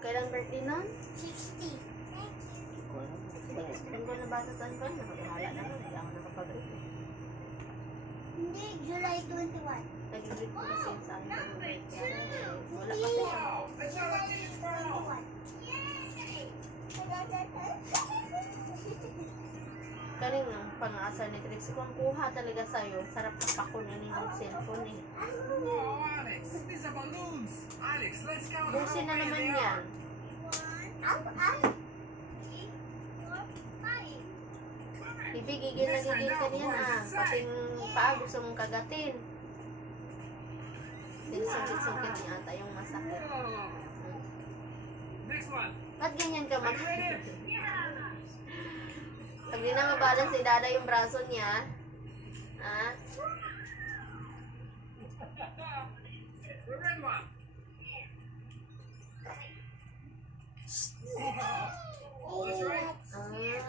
Kailan birthday nun? 60. Ang ko nabasa sa ano, nakakahala na nun. Hindi ako nakapag-read. Hindi, July 21. Nag-read ko kasi yun sa amin pag-birthday. Wala Hindi. pa siya. July 21. Kaling ang pang-aasar ni Trix, kung kuha talaga sa'yo, sarap na pakunin yung cellphone eh. Oh, Alex, these are balloons. Alex, let's count how Busin na many naman there yan. are. Bibi, gigil na gigil ka niyan ah. Pating paa gusto mong kagatin. Sungkit-sungkit niya ata yung masakit. Next one. Ba't ganyan ka mag... Are you ready? Pag di na mabalance si Dada yung braso niya, ah, The red one. That's right.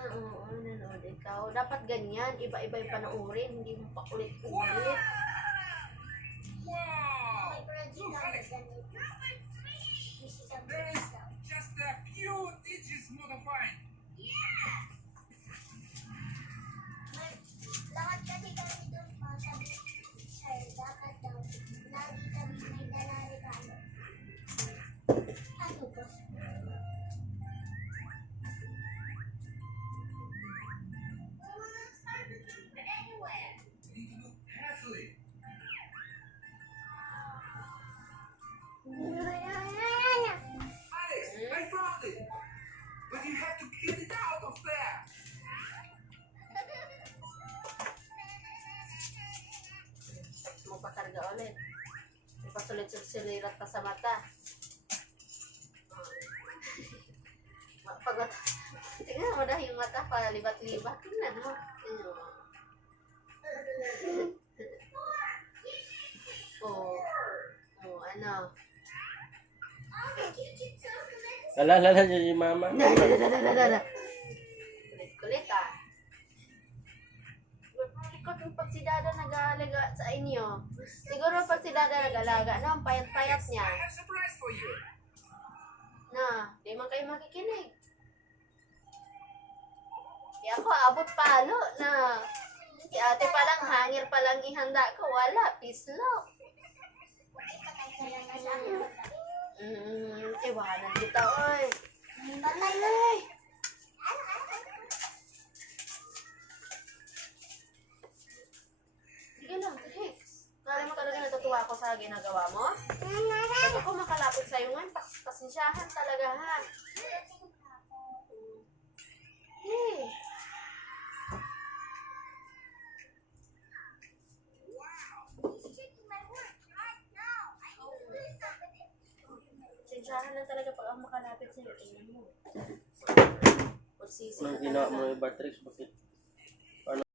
oo, nanood ikaw. Dapat ganyan, iba-iba yung panoorin, hindi mo pa ulit-ulit. Wow. Look, Alex, there is just a few digits modified. Lahat kasi kami doon sabi, sir, dapat daw, lagi kami may dala regalo. Ano ba? You need to look carefully. Alex, I found it. But you have to get it out of there. Mo pakarga ulit. Ipasulit-sulirat pa sa mata. Pagod. Tingnan mo na yung mata, palibat-libat. Tingnan mo. Oh. Oh, ano? Alala niya si mama. Kulit ah. Likot yung pag si Dada nag-aalaga sa inyo. Siguro pag si Dada nag-alaga, no, ang payat-payat niya. I have a surprise for you. Na, di man kayo makikinig. Di ako abot palo na si ate pa lang, hangir pa lang ihanda ko. Wala, pislok. Iwanan kita, oy. Batay na. Ay! Sige lang, Trix. Nari mo talaga natutuwa ako sa ginagawa mo? Ba't ako makalapit sa'yo ngayon? Pasensyahan talaga, ha? Hey! Pasensyahan lang talaga pag ako makalapit sa'yo. Tingnan mo. Pagsisi Nung ka ginawa mo talaga. yung Batrix, bakit